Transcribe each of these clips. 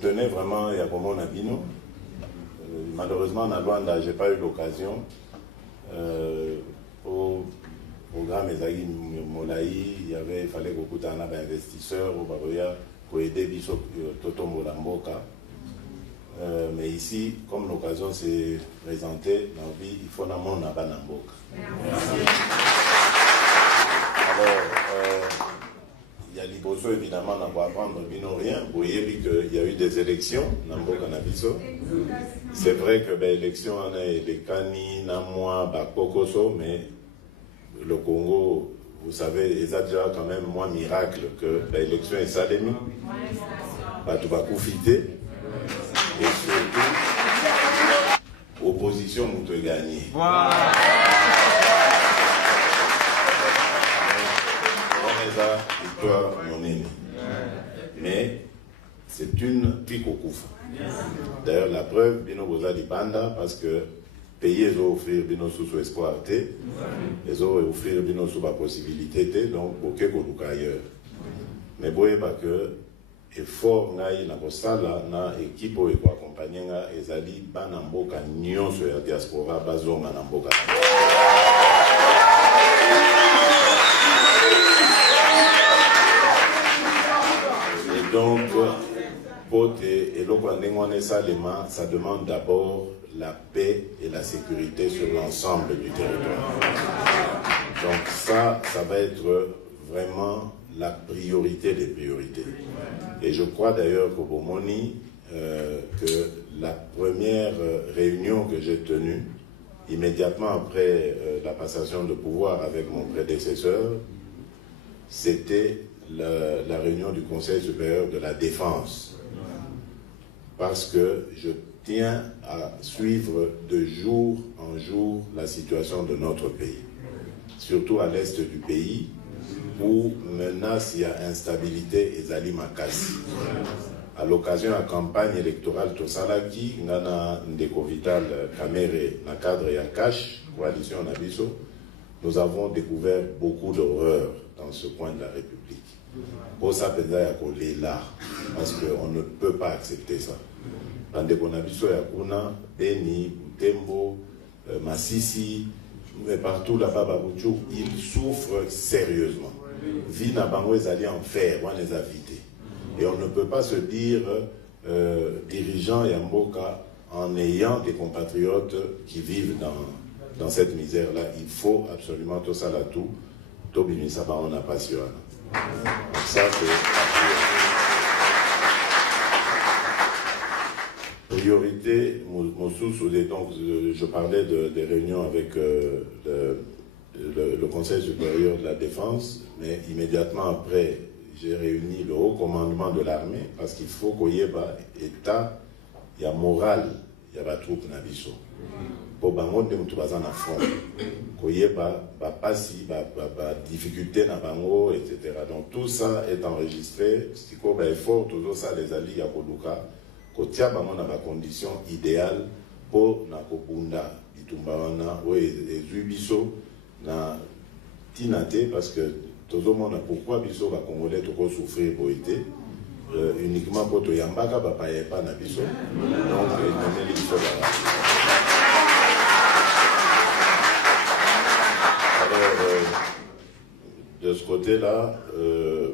Je tenais vraiment à Gomo Nabino. Malheureusement, à Luanda, je n'ai pas eu l'occasion. Au programme Ezagi Molaï, il fallait que beaucoup d'investisseurs au Baroya pour aider Biso Totombo Lamboka. Mais ici, comme l'occasion s'est présentée, il faut n'avoir un Namboka. Alors, il y a l'Iboso évidemment, on va apprendre rien. Vous voyez qu'il y a eu des élections, Namboka Nabiso. C'est vrai que l'élection, on a les Kani, Namwa, Bakokoso, mais le Congo, vous savez, ils ont déjà quand même moins miracle que l'élection est salémie. Tu vas profiter. Et surtout, opposition, vous te gagnez. Victoire, mon ennemi. Mais c'est une pique au coup. D'ailleurs, la preuve, Bino Boza di Banda, parce que payer, ils ont offert Bino sous espoir, ils ont offert Bino sous la possibilité, donc, aucun qu'on ailleurs. Mais vous voyez pas que effort ngai na kosala na équipe oyo accompagner nga ezali bana mboka nyonso ya diaspora bazonga na mboka. Et donc ça demande d'abord la paix et la sécurité sur l'ensemble du territoire. Donc ça va être vraiment la priorité des priorités. Et je crois d'ailleurs qu'au Bomoni, que la première réunion que j'ai tenue, immédiatement après la passation de pouvoir avec mon prédécesseur, c'était la réunion du Conseil supérieur de la défense. Parce que je tiens à suivre de jour en jour la situation de notre pays. Surtout à l'est du pays, où menace, il y a instabilité et Zali Makasi. À l'occasion de la campagne électorale Tosalaki, Nana Ndeko Vital Kamere, dans le cadre de Yakash, coalition Nabiso, nous avons découvert beaucoup d'horreurs dans ce coin de la République. Pour ça, là, parce qu'on ne peut pas accepter ça. Dans Ndeko Nabiso, Yakuna, Beni, Butembo, Massissi, mais partout là-bas, ils souffrent sérieusement. Vie n'a pas allé en faire, on les a vidés. Et on ne peut pas se dire dirigeant Yamboka en ayant des compatriotes qui vivent dans cette misère-là. Il faut absolument tout ça là tout. Tobini Saba, on n'a pas su. Donc ça, c'est priorité. Donc, je parlais des réunions avec le Conseil supérieur de la défense, mais immédiatement après, j'ai réuni le haut commandement de l'armée, parce qu'il faut qu'il y ait un état, il y a moral, il y a des troupes nabiso. Pour que nous soyons en front, qu'il y ait des difficultés, etc. Donc tout ça est enregistré, c'est qu'il y a effort, tout ça, les alliés à Koluka, qu'il y a des conditions idéales pour Nakobunda, Itumbana, et Zubiso, na tinate, parce que tout le monde a pourquoi biso va congolais tout souffrir pour été uniquement pour to yambaka papa pas na biso, donc il biso là. Alors de ce côté-là,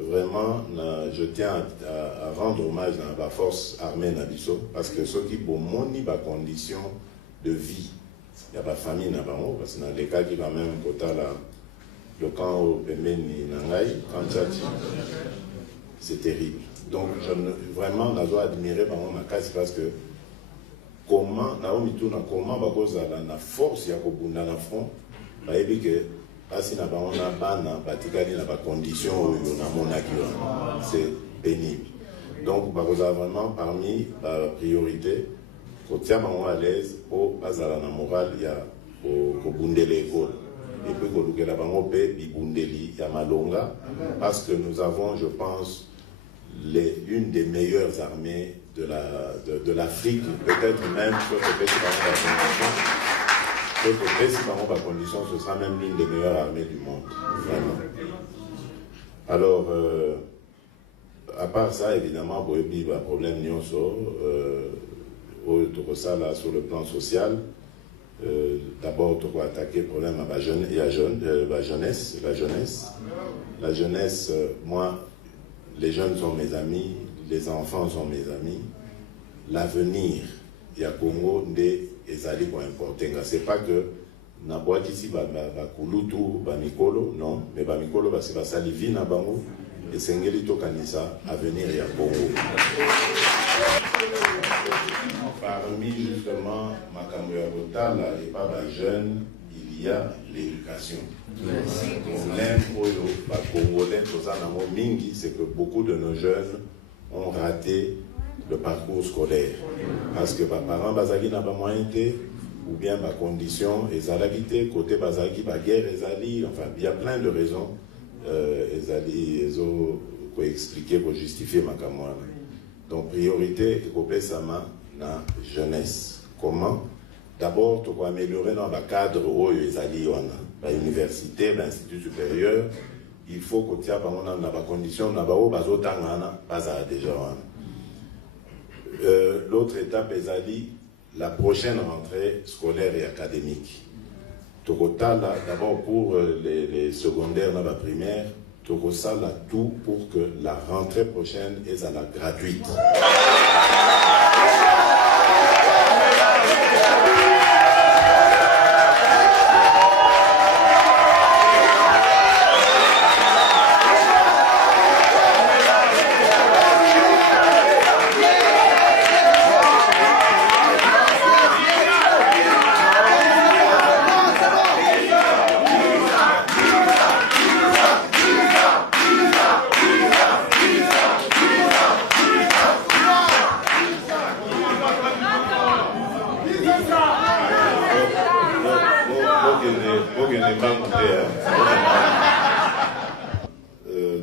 vraiment, je tiens à rendre hommage à la force armée na biso, parce que ceux qui pour moni ba condition de vie. Il y a pas de famille là-bas, parce que dans les cas qui va même côté là, le camp au Pemeni Nangai, c'est terrible. Donc vraiment, on doit admirer ma case, parce que comment, comment la force ya kobunda na front, baebi que parce que on a bana, batikali na ba condition na monaki, c'est pénible. Donc vraiment parmi la priorité. Quand tu es à l'aise, au bazar na moral, il y a au bundele école. Et puis quand tu es là-bas, il bundeli, il y a malonga, parce que nous avons, je pense, l'une des meilleures armées de l'Afrique, peut-être même sur ce pays par condition, ce sera même l'une des meilleures armées du monde, vraiment. Alors, à part ça, évidemment, il y a un problème sur le plan social. D'abord, on va attaquer le problème à la jeunesse. La jeunesse, moi, les jeunes sont mes amis, les enfants sont mes amis. L'avenir, il y a Congo, des ezali pour importer. C'est pas que na boîte ici, bakulutu, bamikolo, non, mais bamikolo, c'est pas ça, livi na bango, et sengeli to kanisa, avenir il y a Congo. Parmi justement Makambo ya Botala et pas les jeunes, il y a l'éducation. Problème Congolais, c'est que beaucoup de nos jeunes ont raté le parcours scolaire. Parce que les parents bazali n'a pas moyen ou bien ma condition ezalaki côté bazali ba guerre ezali, enfin il y a plein de raisons ezali ezo ko expliquer pour justifier ma kamwana. Donc priorité ekopé sama na jeunesse. Comment? D'abord, tu dois améliorer dans le cadre où ezali wana, ba université, l'institut supérieur, il faut que tu aies des conditions na ba o bazotanga baza déjà wana. L'autre étape ezali la prochaine rentrée scolaire et académique. Total, d'abord pour les secondaires, la primaire, Total a tout pour que la rentrée prochaine est à la gratuite.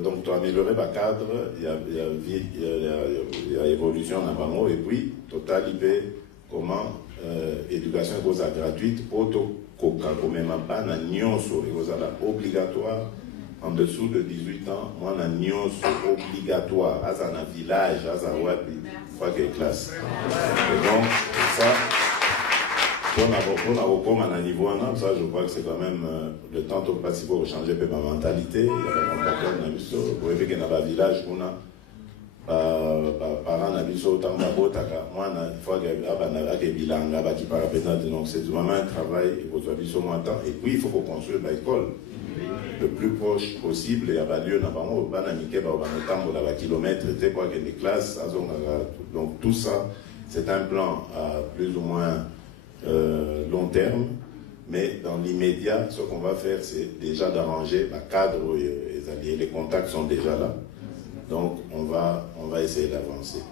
Donc, tu as amélioré le cadre, il y a évolution dans Bango, et puis, total, il y comment éducation est gratuite, pour même pas obligatoire, en dessous de 18 ans, moi, on obligatoire, à un village, à un web, fois qu'il classe. Et donc, ça, pour avoir niveau ça, je crois que c'est quand même le temps de passer pour changer ma mentalité. Il y a un comportement, vous voyez qu'il y a un village, parents n'habitent autant de moi, il faut qu'il y ait un bilan, donc c'est vraiment un travail, et puis il faut qu'on construise l'école le plus proche possible. Il y a lieu dans kilomètres, des classes, donc tout ça, c'est un plan à plus ou moins long terme, mais dans l'immédiat, ce qu'on va faire, c'est déjà d'arranger le cadre où les contacts sont déjà là. Donc, on va essayer d'avancer.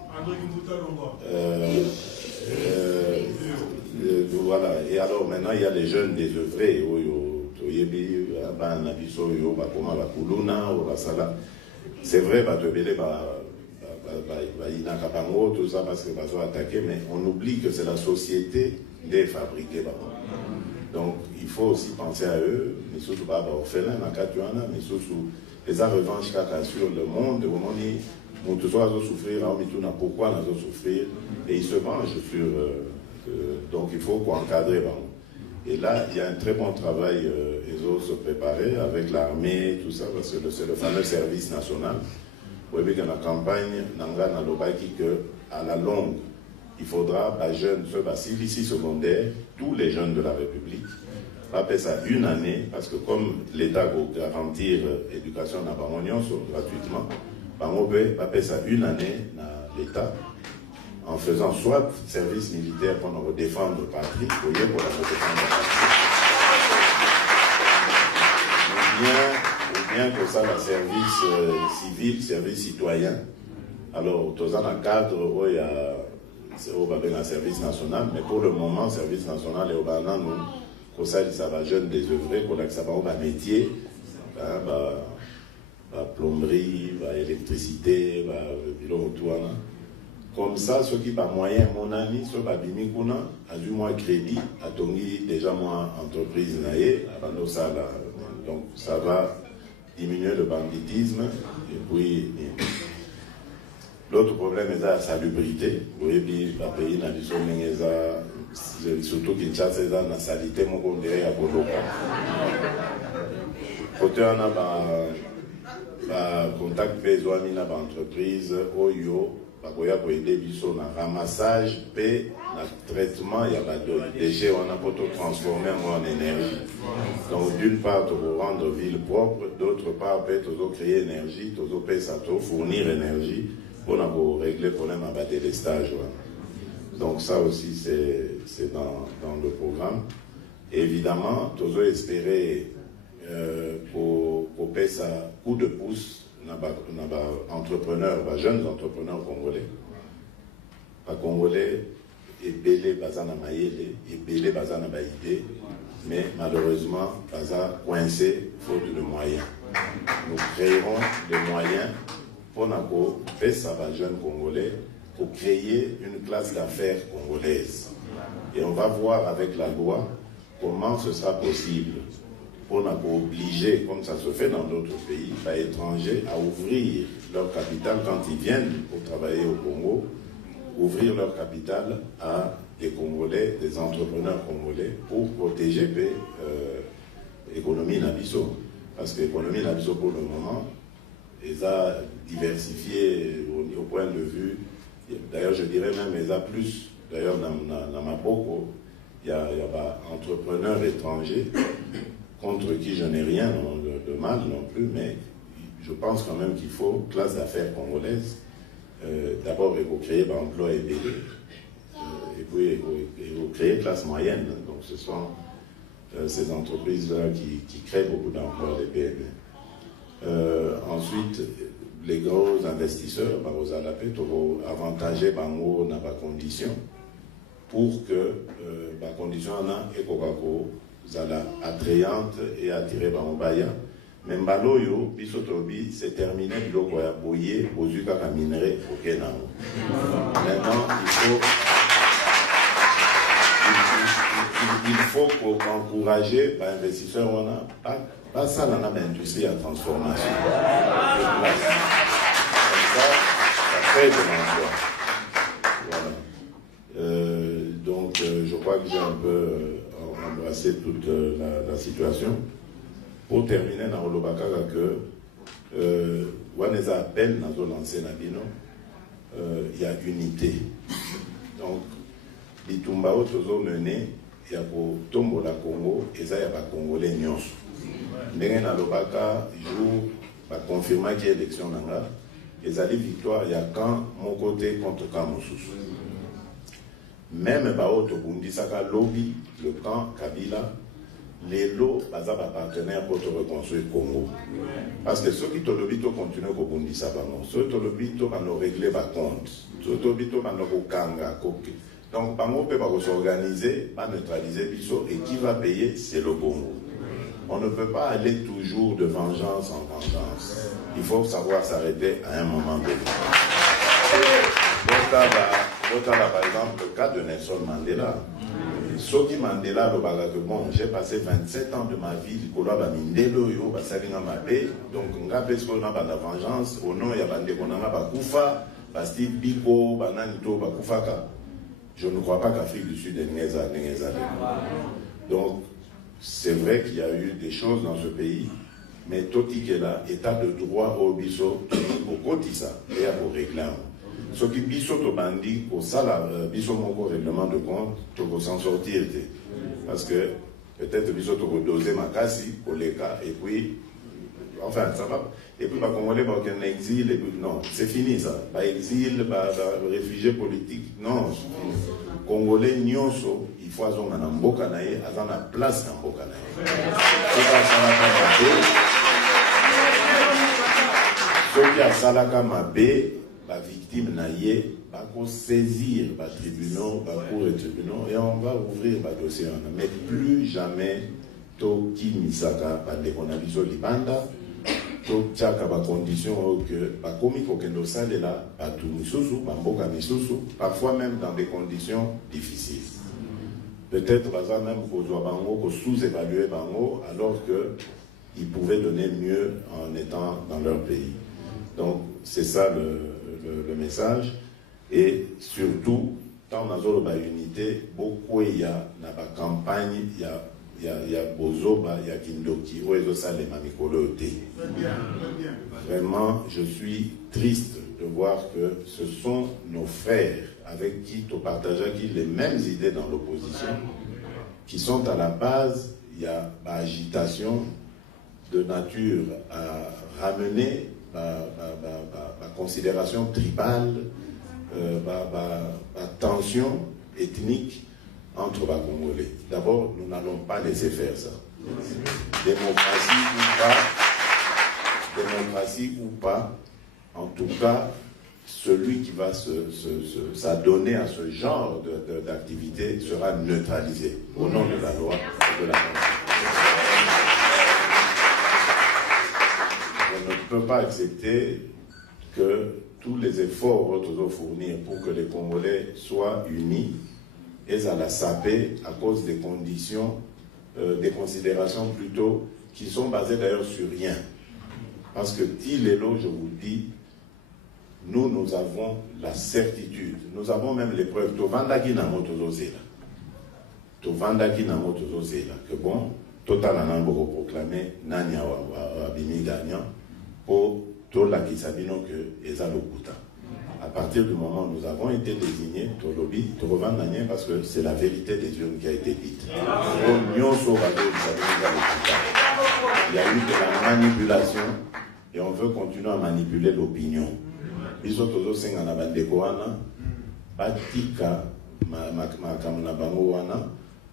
Voilà. Et alors, maintenant, il y a les jeunes désœuvrés. C'est vrai, tout ça parce que attaquer, mais on oublie que c'est la société des fabriqués. Donc il faut aussi penser à eux, mais surtout orphelins, mais surtout les revanches sur le monde, où on doit souffrir, pourquoi on doit souffrir, et ils se vengent sur. Donc il faut encadrer. Et là, il y a un très bon travail, ils ont se préparer avec l'armée, tout ça, parce que c'est le fameux service national. Vous voyez que dans la campagne, à la longue, il faudra, jeunes, ceux ici secondaire, tous les jeunes de la République, va faire ça une année, parce que comme l'État va garantir l'éducation dans gratuitement, va faire ça une année dans l'État, en faisant soit service militaire pour nous défendre le patrie, pour la défendre la patrie, ou bien que ça, le service civil, service citoyen. Alors, dans un cadre où il y a un service national, mais pour le moment, le service national est au Ghana, nous, pour ça, ça va jeune désœuvré, pour ça va un métier, plomberie, électricité, comme ça, ceux qui ont moyen, mon ami, ceux qui ont a du moins crédit, a déjà moins entreprise, donc ça va diminuer le banditisme, et puis L'autre problème est la salubrité. Oui, puis le pays n'a pas surtout Kinshasa, c'est la salité, mon condé à Boloka. Côté on a contact besoin d'une entreprise, Oyo, bakoya pour aider biso na ramassage, et na traitement, il y a pas de déchets, on a pour tout transformer en énergie. Donc d'une part, pour rendre ville propre, d'autre part, peut créer énergie, fournir énergie, pour régler le problème à battre les stages. Donc ça aussi, c'est dans le programme. Et évidemment, tous espérer pour payer ça coup de pouce, entrepreneurs, jeunes entrepreneurs congolais. Pas congolais, et belé bazana maïle, et belé bazana baïdé, mais malheureusement, baza coincé faute de moyens. Nous créerons des moyens pour payer ça jeunes congolais, pour créer une classe d'affaires congolaise. Et on va voir avec la loi comment ce sera possible pour obliger, comme ça se fait dans d'autres pays, par étrangers, à ouvrir leur capital quand ils viennent pour travailler au Congo, ouvrir leur capital à des Congolais, des entrepreneurs congolais, pour protéger l'économie Nabiso. Parce que l'économie Nabiso, pour le moment, ils ont diversifié au point de vue. D'ailleurs, je dirais même, ils ont plus. D'ailleurs, dans ma boko, il y a entrepreneurs étrangers contre qui je n'ai rien de mal non plus, mais je pense quand même qu'il faut classe d'affaires congolaise. D'abord, il faut créer l'emploi et puis il faut créer classe moyenne. Donc, ce sont ces entreprises-là qui créent beaucoup d'emplois, les PME. Ensuite, les gros investisseurs, vous allez avantager bango dans les conditions pour que les conditions soient attrayantes et attirer bango baya. Mais mbaloyo bisotobi c'est terminé biloko ya boye bozuka ka minerai okenango. Maintenant, il faut encourager les investisseurs pas ça dans l'industrie à transformation. Comme ça crée de l'emploi. Voilà. Donc, je crois que j'ai un peu embrassé toute la situation. Pour terminer, dans le Lobakaka, on a à peine dans lancé Nabino, il y a unité. Donc, les Tumbao Tozo mené, il y a pour Tombo la Congo, et ça, il y a pas Congolais Nyos. Ndenge na Lobaka, jour, va confirmer qu'il y a élection nanga, et ça, les victoires, il y a quand mon côté contre quand mon sous. Même Bao Tobundi Saka lobby, le camp Kabila, les lots, baza ba partenaires pour te reconstruire le Congo. Parce que ceux qui te lobby, continuent à Bundi Sabano. Ceux qui te lobby, vont régler ba compte. Ceux qui te lobby, vont kanga, koke. Donc, Bango peut s'organiser, pas neutraliser Bisso, et qui va payer, c'est le Congo. On ne peut pas aller toujours de vengeance en vengeance. Il faut savoir s'arrêter à un moment donné. Par exemple, le cas de Nelson Mandela. Soki Mandela, bon, j'ai passé 27 ans de ma vie, donc on a la vengeance, au nom, il y a Bakufa, Steve Biko, Bananito, Bakufaka. Je ne crois pas qu'Afrique du Sud est Néza. Donc, c'est vrai qu'il y a eu des choses dans ce pays, mais Toti qui est là, état de droit au biso, au Kotissa, et à vos réclames. Ce qui biso to bandi, au sala, biso mon règlement de compte, tu vas s'en sortir. Parce que peut-être biso to doser ma casse, pour les cas, et puis, enfin, ça va. Et puis, Congolais, un exil, et puis, non, c'est fini ça. Pas exil, réfugié politique, non. Congolais, nyonso, il faut avoir un mboka nae, avoir la place dans mboka nae. Ceux qui a salaka mabé, la victime naie, va saisir les tribunaux, les cours et tribunaux, et on va ouvrir le dossier. Mais plus jamais, Toki Misaka, les conditions libanda, Tokiaka, les conditions que, comme il faut que nous sachions là, parfois même dans des conditions difficiles. Peut-être même qu'on sous-évaluer Bango, alors qu'ils pouvaient donner mieux en étant dans leur pays. Donc, c'est ça le message. Et surtout, dans la unité, beaucoup il y a dans la campagne, il y a Bozoba, il y a Kindoki, Vraiment, je suis triste de voir que ce sont nos frères avec qui tu partages les mêmes idées dans l'opposition, qui sont à la base, il y a l'agitation de nature à ramener la considération tribale, la tension ethnique entre les Congolais. D'abord, nous n'allons pas laisser faire ça. Démocratie ou pas, en tout cas, celui qui va s'adonner à ce genre d'activité sera neutralisé au nom de la loi et de la Constitution. On ne peut pas accepter que tous les efforts que fournir pour que les Congolais soient unis et à la saper à cause des conditions, des considérations plutôt qui sont basées d'ailleurs sur rien. Parce que Tilélo, je vous dis, nous avons la certitude, nous avons même les preuves. Tovandaki na motozozela. Tovandaki na motozozela. Que bon, total en a proclamé Nanya Wabini gagnant pour tout la Kisabino que Ezalo Kuta. À partir du moment où nous avons été désignés, Tolobi, Trovandanya, parce que c'est la vérité des urnes qui a été dite. Il y a eu de la manipulation et on veut continuer à manipuler l'opinion.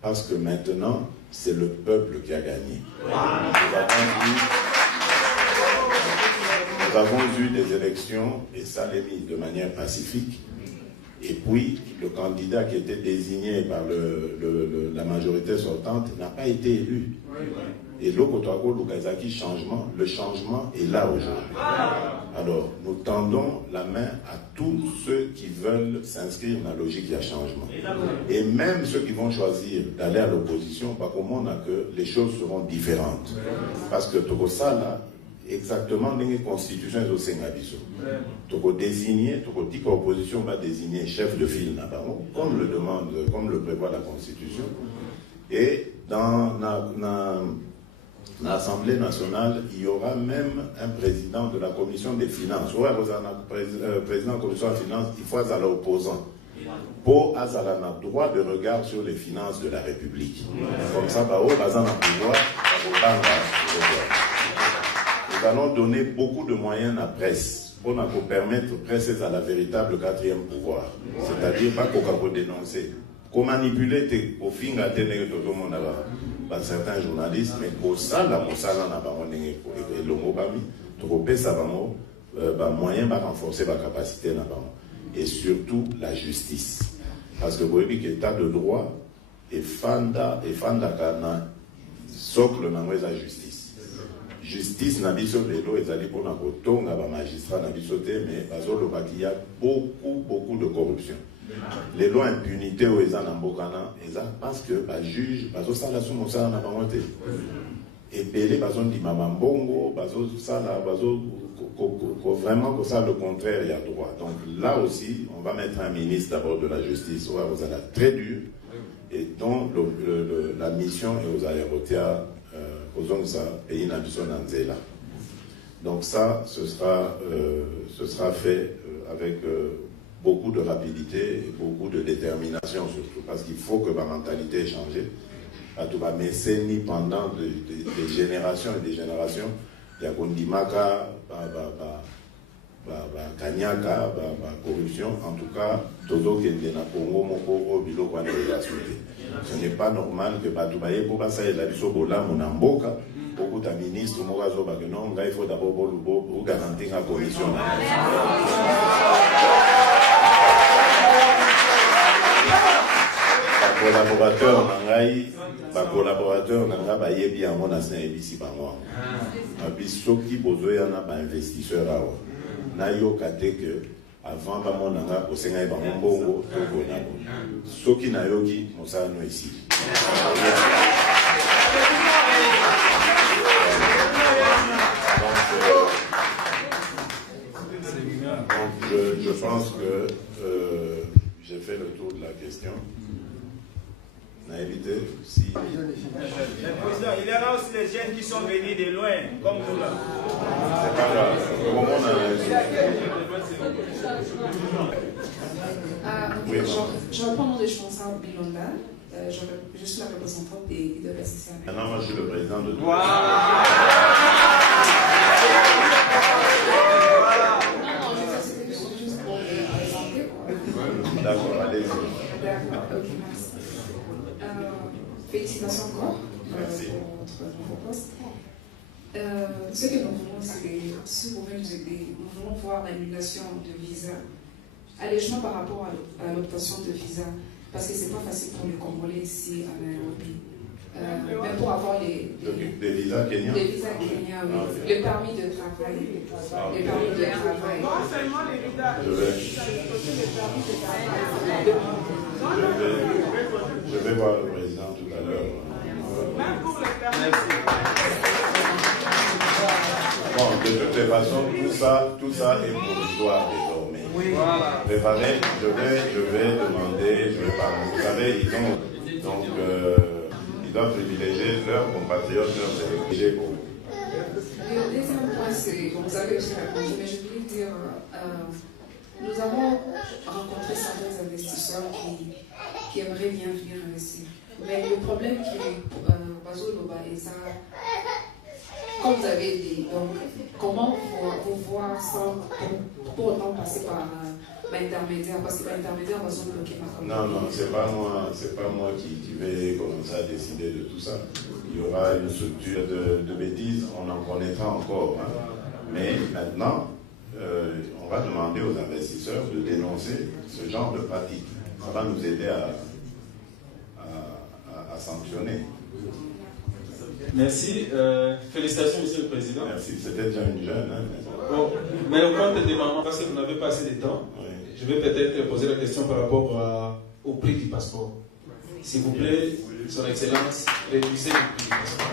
Parce que maintenant, c'est le peuple qui a gagné. Nous avons eu des élections, et ça l'est mis de manière pacifique. Et puis, le candidat qui était désigné par la majorité sortante n'a pas été élu. Et l'Okotoago, Lukazaki, le changement est là aujourd'hui. Alors, nous tendons la main à tous ceux qui veulent s'inscrire dans la logique du changement. Et même ceux qui vont choisir d'aller à l'opposition, pas comme on a que les choses seront différentes. Parce que Tokosala, exactement dans les constitutions au Séngabiso. Toko désigner, Toko dit que l'opposition va désigner chef de file comme le demande, comme le prévoit la Constitution. Et dans l'Assemblée nationale, il y aura même un président de la commission des finances. Ouais, vous avez un président de la commission des finances, il faut à l'opposant. Pour avoir un droit de regard sur les finances de la République. Comme ça, bah, pouvoir, nous allons donner beaucoup de moyens à la presse pour nous permettre de presser à la véritable quatrième pouvoir. C'est-à-dire pas qu'on va dénoncer. Qu'on manipule au fin de la certains journalistes, mais pour ça, la Moussala n'a pas et le mot bami, trop ça va moyen va renforcer la capacité là et surtout la justice. Parce que vous voyez que l'état de droit est fanda kana socle dans la justice. Justice n'a biso lelo ezali pour na kotonga ba magistrat na biso te mais bazolo il y a beaucoup de corruption. Les lois impunité au eza na mbokana eza parce que ba juge bazo sala sumo sala na bango te. Et belé bazo di mama mbongo bazo sala bazo vraiment que ça le contraire il y a droit. Donc là aussi on va mettre un ministre d'abord de la justice ouais, vous allez très dur et dont la mission est aux aéroports donc ça, ce sera fait avec beaucoup de rapidité et beaucoup de détermination surtout, parce qu'il faut que ma mentalité ait changé. Mais pendant des générations et des générations, il y a Kondimaka, Kanyaka, corruption, en tout cas, Todo Kendena Congo, Moko, Obilo, Kwaneza Souté. Ce n'est pas normal que Batoubaye, pour passer la Bisobola, Monamboka, beaucoup de ministres, Morazo Bagenon, il faut d'abord pour garantir la commission. Collaborateur nanga bayebi yango na sina ebisi bango soki bozoyana bainvestisseur awa nayoka te ke avant bamonanga kosenga bango mbongo tokona soki nayoki mosala no esili. Donc, je pense que j'ai fait le tour de la question. On a évité si... Le président, il y en a aussi des jeunes qui sont venus de loin, comme nous là. C'est pas grave. Au moment on a... Oui, je reprends mon nom de Chansar Bilonda. Je suis la représentante des PCCA. Maintenant, moi, je suis le président de tout. Non, c'était juste pour présenter. D'accord, allez-y. D'accord, ok, merci. Félicitations encore Merci. pour votre nouveau poste. Ce que nous voulons, c'est, si vous pouvez nous aider, nous voulons voir l'annulation de visa, allègement par rapport à l'obtention de visa, parce que c'est pas facile pour les Congolais ici à Nairobi. Même pour avoir des visas kenyans. Des visas kenyans, oui. Le permis de travail. Le permis de travail. Non seulement les visas, Je vais voir le président tout à l'heure. même pour les permis. Bon, de toute façon, tout ça est provisoire désormais. Oui, voilà. Préparez, je vais demander, je vais parler. Vous savez, ils doivent privilégier leurs compatriotes, leurs étrangers. Le deuxième point, c'est, vous avez aussi répondu, mais je voulais dire, nous avons rencontré certains investisseurs qui aimeraient bien venir investir. Mais le problème qui est, Bazoloba et ça, comme vous avez dit, donc, comment vous voir sans pour autant passer par l'intermédiaire, parce que l'intermédiaire va se bloquer ma commande. Non, c'est pas moi qui vais commencer à décider de tout ça. Il y aura une structure de bêtises, on en connaîtra encore. Hein. Mais maintenant, on va demander aux investisseurs de dénoncer ce genre de pratique. Ça va nous aider à sanctionner. Merci. Félicitations, Monsieur le Président. Merci. C'était déjà une jeune. Hein, bon, mais au compte des moments, parce que vous n'avez pas assez de temps, oui. Je vais peut-être poser la question par rapport au prix du passeport. S'il vous plaît, Son Excellence, réduisez le prix du passeport.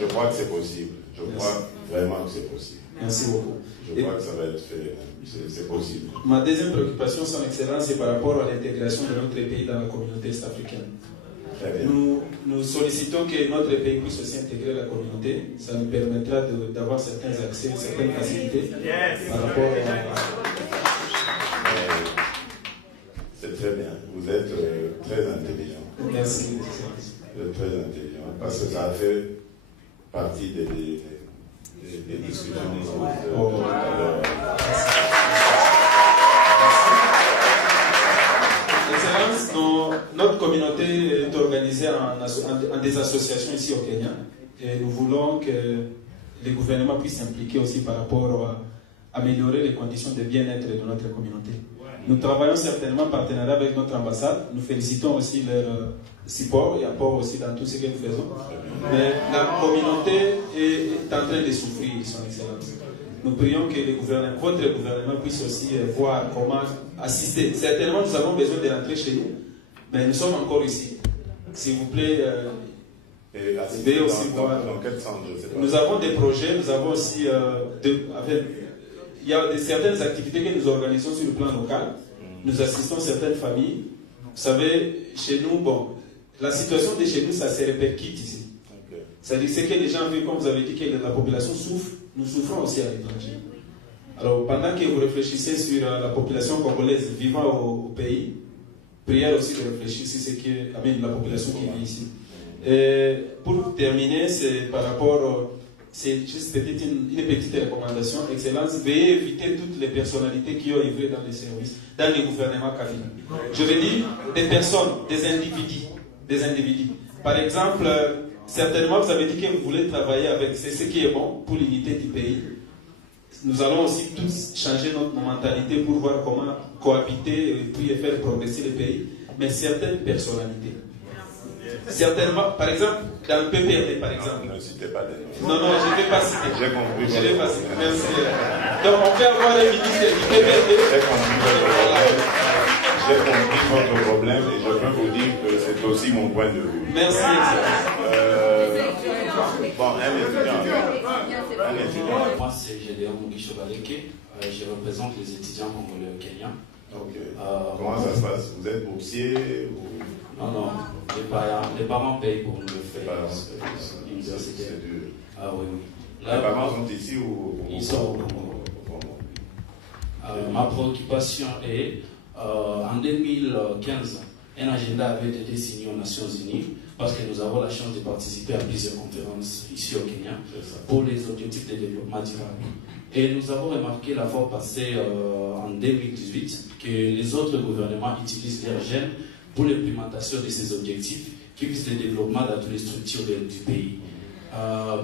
Je crois que c'est possible. Je crois vraiment que c'est possible. Merci beaucoup. Je crois que ça va être fait. C'est possible. Ma deuxième préoccupation, Son Excellence, c'est par rapport à l'intégration de notre pays dans la communauté est-africaine. Nous sollicitons que notre pays puisse aussi intégrer la communauté. Ça nous permettra d'avoir certains accès, certaines facilités par rapport à... C'est très bien. Vous êtes très intelligent. Merci. Vous êtes très intelligent. Parce que ça a fait partie des discussions de tout à l'heure. Excellence, notre communauté est organisée en des associations ici au Kenya et nous voulons que les gouvernements puissent s'impliquer aussi par rapport à améliorer les conditions de bien-être de notre communauté. Nous travaillons certainement en partenariat avec notre ambassade. Nous félicitons aussi leur support et apport aussi dans tout ce que nous faisons. Mais la communauté est en train de souffrir, Son Excellence. Nous prions que votre gouvernement puisse aussi voir comment assister. Certainement, nous avons besoin de rentrer chez nous, mais nous sommes encore ici. S'il vous plaît, veuillez aussi voir. Dans quel sens, je sais pas. Nous avons des projets, nous avons aussi... il y a certaines activités que nous organisons sur le plan local. Nous assistons certaines familles. Vous savez, chez nous, bon, la situation de chez nous, ça se répercute ici. C'est-à-dire que les gens vivent, comme vous avez dit, que la population souffre. Nous souffrons aussi à l'étranger. Alors, pendant que vous réfléchissez sur la population congolaise vivant au pays, prière aussi de réfléchir sur ce qui amène la population qui vit ici. Et pour terminer, c'est par rapport... C'est juste une petite recommandation. Excellence, veuillez éviter toutes les personnalités qui ont œuvré dans les services, dans les gouvernements kabila. Je veux dire des personnes, des individus. Par exemple, certainement vous avez dit que vous voulez travailler avec ce qui est bon pour l'unité du pays. Nous allons aussi tous changer notre mentalité pour voir comment cohabiter et puis faire progresser le pays. Mais certaines personnalités, certainement, par exemple, dans le PPRD, par exemple. Ne citez pas des noms. Non, je ne vais pas citer. J'ai compris. Je ne vais pas citer. Merci. Donc, on peut avoir les ministres du PPRD. J'ai compris. j'ai compris votre problème et je peux vous dire que c'est aussi mon point de vue. Merci. Bon, un étudiant. Moi, c'est Gédéon Mugisho Baleke. Je représente les étudiants congolais au Kenya. Ok. Comment ça se passe? Vous êtes boursier ou... Non. Les parents payent pour nous le faire. C'est dur. Ah oui. Les parents sont ici ou... Ils sont au Congo. Ma préoccupation est, en 2015, un agenda avait été signé aux Nations Unies parce que nous avons la chance de participer à plusieurs conférences ici au Kenya pour les objectifs de développement durable. Et nous avons remarqué la fois passée, en 2018, que les autres gouvernements utilisent leurs jeunes pour l'implémentation de ces objectifs qui visent le développement dans toutes les structures du pays.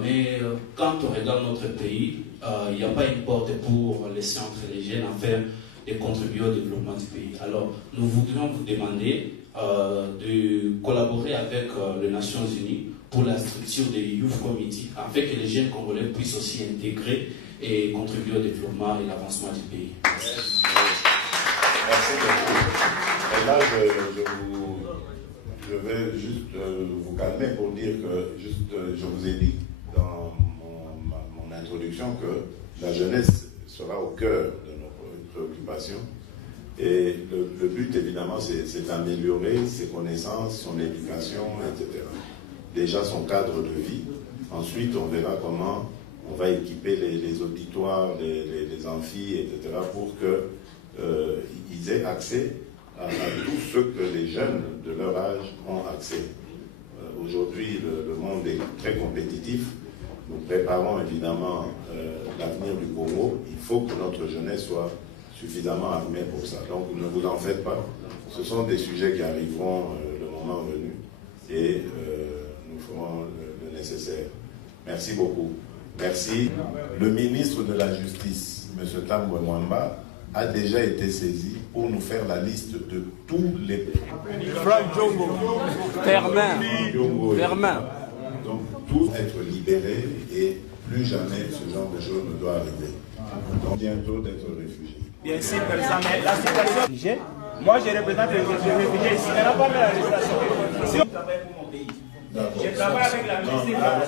Mais quand on regarde notre pays, il n'y a pas une porte pour laisser entrer les jeunes afin de contribuer au développement du pays. Alors, nous voudrions vous demander de collaborer avec les Nations Unies pour la structure des Youth Committee, afin que les jeunes congolais puissent aussi intégrer et contribuer au développement et l'avancement du pays. Merci beaucoup. Et là, je vais juste vous calmer pour dire que, je vous ai dit dans mon introduction que la jeunesse sera au cœur de nos préoccupations. Et le but, évidemment, c'est d'améliorer ses connaissances, son éducation, etc. Déjà son cadre de vie. Ensuite, on verra comment on va équiper les auditoires, les amphis, etc. pour qu'ils aient accès à tout ce que les jeunes de leur âge ont accès. Aujourd'hui, le monde est très compétitif. Nous préparons évidemment l'avenir du Congo. Il faut que notre jeunesse soit suffisamment armée pour ça. Donc ne vous en faites pas. Ce sont des sujets qui arriveront le moment venu et nous ferons le nécessaire. Merci beaucoup. Merci. Le ministre de la Justice, M. Tambwe Mwamba, a déjà été saisi pour nous faire la liste de tous les... Franck Djongo, Fermin. Donc, tous être libérés et plus jamais ce genre de choses ne doit arriver. Donc, bientôt d'être réfugiés. Bien sûr, président, mais la situation... Moi, je représente les réfugiés ici. Il n'y a pas de la législation. Si on travaille pour mon pays, je travaille avec la ministre de la